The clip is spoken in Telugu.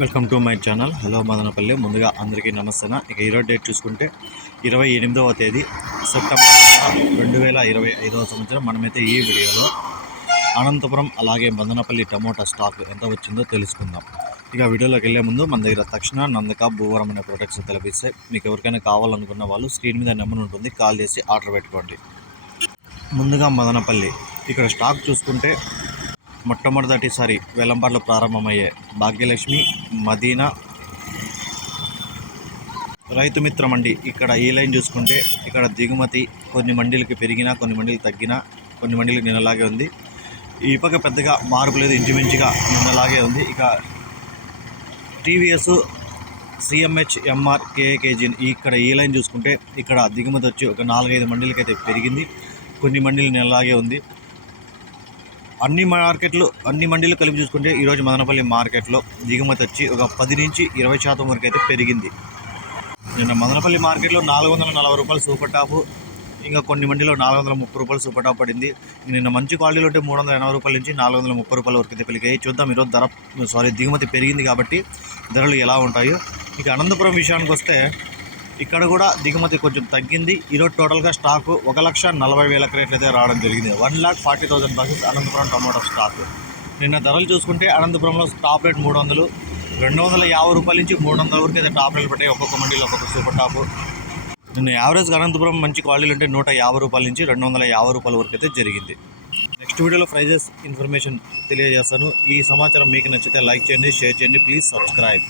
Welcome to my channel. Hello Madanapalle. ముందుగా అందరికీ నమస్తే ఇక ఈరోజు డేట్ చూసుకుంటే ఇరవై ఎనిమిదవ తేదీ సెప్టెంబర్ రెండు వేల ఇరవై ఐదవ సంవత్సరం. మనమైతే ఈ వీడియోలో అనంతపురం అలాగే మదనపల్లి టమోటా స్టాక్ ఎంత వచ్చిందో తెలుసుకుందాం. ఇక వీడియోలోకి వెళ్ళే ముందు మన దగ్గర తక్షణ నందక భూవరం అనే ప్రొడక్ట్స్ తెలిపిస్తే మీకు ఎవరికైనా కావాలనుకున్న వాళ్ళు స్క్రీన్ మీద నెంబర్ ఉంటుంది. కాల్ చేసి ఆర్డర్ పెట్టుకోండి. ముందుగా మదనపల్లి. ఇక్కడ స్టాక్ చూసుకుంటే మొట్టమొదటిసారి వేలంపాట్లు ప్రారంభమయ్యే భాగ్యలక్ష్మి మదీనా రైతు మిత్ర మండి ఇక్కడ ఈ లైన్ చూసుకుంటే ఇక్కడ దిగుమతి కొన్ని మండీలకి పెరిగినా కొన్ని మండీలు తగ్గినా కొన్ని మండీలు నిన్నలాగే ఉంది. ఈ పక్క పెద్దగా మార్పు లేదు ఇంచుమించుగా నిన్నలాగే ఉంది. ఇక టీవీఎస్ సిఎంహెచ్ ఎంఆర్ కేఏకేజీ ఇక్కడ ఈ లైన్ చూసుకుంటే ఇక్కడ దిగుమతి వచ్చి ఒక నాలుగైదు మండీలకైతే అయితే పెరిగింది. కొన్ని మండీలు నిన్నలాగే ఉంది. అన్ని మార్కెట్లు అన్ని మండీలు కలిపి చూసుకుంటే ఈరోజు మదనపల్లి మార్కెట్లో దిగుమతి వచ్చి ఒక పది నుంచి ఇరవై శాతం వరకు అయితే పెరిగింది. నిన్న మదనపల్లి మార్కెట్లో నాలుగు వందల నలభై రూపాయలు సూపర్ టాప్ ఇంకా కొన్ని మండీలో నాలుగు వందల ముప్పై రూపాయలు సూపర్ టాప్ పడింది. నిన్న మంచి క్వాలిటీలో ఉంటే మూడు వందల ఎనభై రూపాయల నుంచి నాలుగు వందల ముప్పై రూపాయల వరకు అయితే పెరిగాయి. చూద్దాం ఈరోజు ధర సారీ దిగుమతి పెరిగింది కాబట్టి ధరలు ఎలా ఉంటాయో. ఇక అనంతపురం విషయానికి వస్తే ఇక్కడ కూడా దిగుమతి కొంచెం తగ్గింది. ఈరోజు టోటల్గా స్టాకు ఒక లక్ష నలభై వేల క్రేట్లు అయితే రావడం జరిగింది. One lakh forty thousand boxes Anantapur tomato stock. నిన్న ధరలు చూసుకుంటే అనంతపురంలో టాప్ రేట్ మూడు వందలు రెండు వందల యాభై రూపాయల నుంచి మూడు వందల వరకు అయితే టాప్ రేట్లు పట్టాయి ఒక్కొక్క మండీలో ఒక్కొక్క సూపర్ టాప్. నిన్న యావరేజ్ అనంతపురం మంచి క్వాలిటీలు ఉంటే నూట యాభై రూపాయల నుంచి రెండు వందల యాభై రూపాయల వరకు అయితే జరిగింది. నెక్స్ట్ వీడియోలో ప్రైజెస్ ఇన్ఫర్మేషన్ తెలియజేస్తాను. ఈ సమాచారం మీకు నచ్చితే లైక్ చేయండి షేర్ చేయండి. Please subscribe.